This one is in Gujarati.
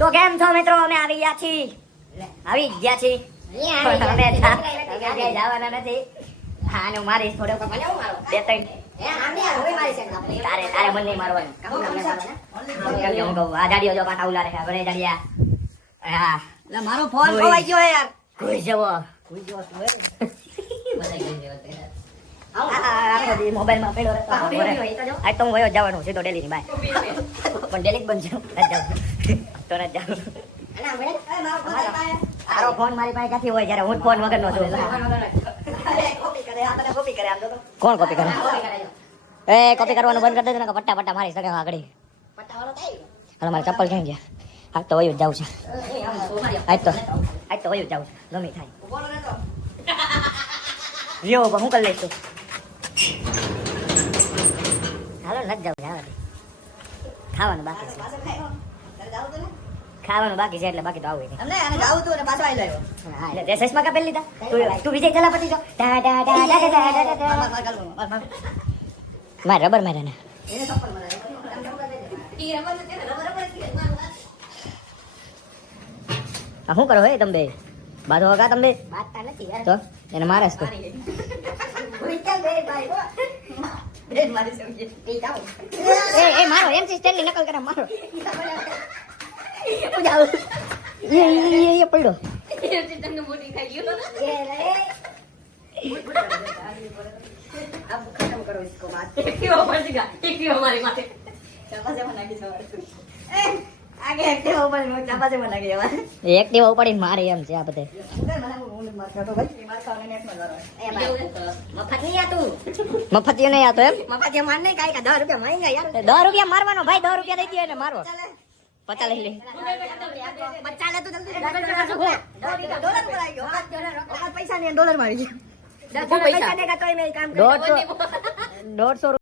તો કેમ છો મિત્રો? અમે આવી ગયા છીએ. અમે જવાના નથી. હા નો મારીશ થોડો બે ત્રણ તારે મન નહીં મારવાનું. હું કહું આ જાડીઓ જો કાંટા ઉલા રહ્યા ભલે જાડિયા. હા એટલે મારો ફોન ખોવાઈ ગયો યાર. કોઈ જવો મોબાઈલ માં પડ્યો રહેતો. આજ તો હું વયો જવાનું સીધો ડેલી ની બાય. પણ ડેલી બનજો તો ન જાવ. તારો ફોન મારી પાસે ક્યાંથી હોય જ્યારે હું ફોન વગર નો છું. કોણ કોપી કરે? એ કોપી કરવાનું બંધ કરી દેજો ને પટ્ટા પટ્ટા મારી શકે આગળ. હાલો મારે ચપ્પલ ક્યાં ગયા? આજ તો વયું જ જાવ છે. આજ તો વયું જ જાવ છે. ગમે થાય રિયો હું કરી લઈશ. હાલો નથી જાવ. ખાવાનું બાકી છે. ખાવાનું બાકી છે એટલે બાકી તો આવું નહીં. તે ચશ્મા કા પહેરી લીધા? તું વિજય ચલાપતિ છો? મારે રબર મારે ને શું કરો હે તમે બે? બાધો કા તમે તો એને મારે તો એ મારો એમસી સ્ટેન્ડ ની નકલ કરે. મારો પડ્યો खत्म करो इसको बात. એક્ટિવા ઉપાડી મારે એમ છે આ બધે. મફત નહીં આતો એમ? મફત માર નહીં કાઈ કા 10 રૂપિયા માંગ્યા યાર. 10 રૂપિયા મારવાનો ભાઈ. 10 રૂપિયા દઈ દે ને મારવો. 50 લઈ લે. 50 લે તો જલ્દી ડોલર પર આવી ગયો. પૈસા ની ડોલર માં આવી ગયો. 150 રૂપિયા